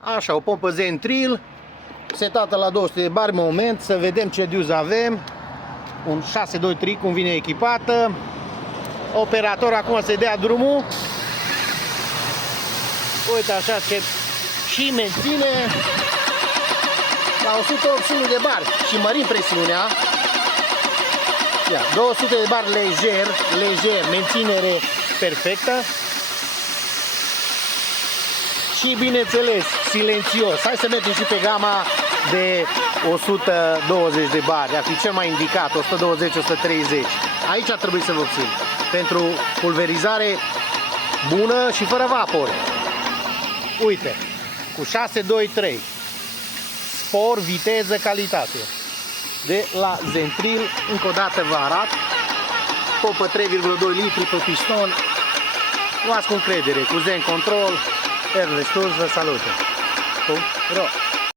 Așa, o pompă Zentril setată la 200 de bar. Moment, să vedem ce diuz avem. Un 623 cum vine echipată. Operator acum să dea drumul. Uite așa că și menține la 181 de bar și mărim presiunea. Ia, 200 de bar lejer, menținere perfectă. Și bineînțeles, silențios. Hai să mergem și pe gama de 120 de bar. Ar fi cel mai indicat, 120-130. Aici ar trebui să vă obțin. Pentru pulverizare bună și fără vapor. Uite, cu 623. Spor, viteză, calitate. De la Zentril, încă o dată vă arăt. Pompă 3,2 litri pe piston. Luați cu încredere, cu Zen Control. Ernest Tours vă salută. .ro